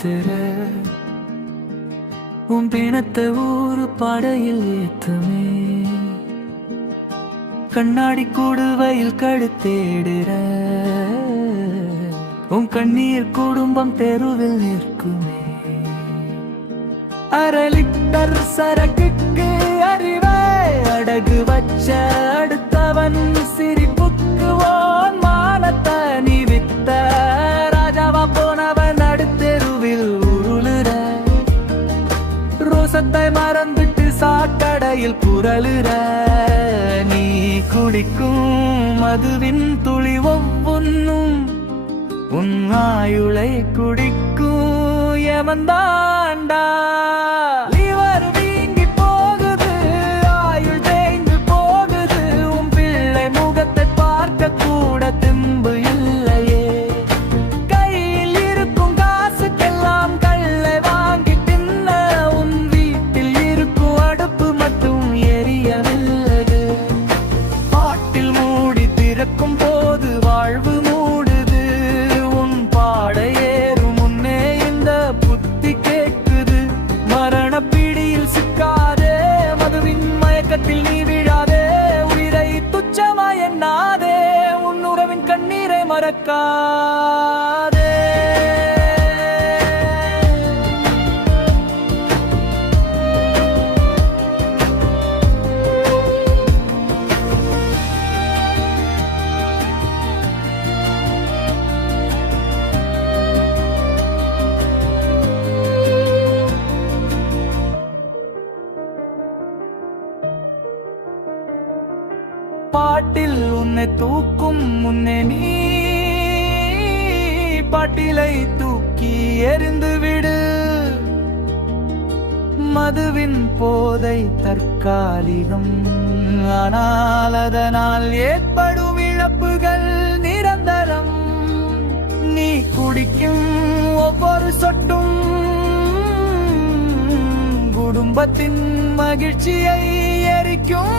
ஏத்துற உன் பிணத்தை ஊரு படையில் ஏத்துமே கண்ணாடி கூடுவையில் கடுத்தேடுற உன் கண்ணீர் குடும்பம் தெருவில் நிற்குமே அரை லிட்டர் சரக்குக்கு அறிவை அடகு வச்ச அடுத்தவன் சிரிப்புக்கு ஓன் மானத்தை நீ வித்த ராஜாவா போனவன் அடுத்தெருவில் உருளுற ரோசத்தை மறந்துட்டு சாக்கடையில் புரளுற நீ குடிக்கும் மதுவின் துளி ஒவ்வொன்னும் உன் ஆயுளை குடிக்கும் ஏமந்தாண்டா லிவர் வீங்கி போகுது ஆயுள் தேய்ந்து போகுது உன் பிள்ளை முகத்தை பார்க்க கூட தெம்பு இல்லையே கையில் இருக்கும் காசுக்கெல்லாம் கல்லை வாங்கி தின்ன உன் வீட்டில் இருக்கும் அடுப்பு மட்டும் எரியவில்லை பாட்டில் மூடி திறக்கும் போது வாழ்வு மூடுது உன் பாடை ஏறும் முன்னே இந்த புத்தி கேக்குது மரண பிடியில் சிக்காதே மதுவின் மயக்கத்தில் நீ விழாதே உயிரை துச்சமாய் எண்ணாதே உன் உறவின் கண்ணீரை மறக்காதே பாட்டில் உன்னை தூக்கும் முன்னே நீ பாட்டிலை தூக்கி எறிந்து விடு மதுவின் போதை தற்காலிகம் ஆனால் அதனால் ஏற்படும் இழப்புகள் நிரந்தரம் நீ குடிக்கும் ஒவ்வொரு சொட்டும் குடும்பத்தின் மகிழ்ச்சியை எரிக்கும்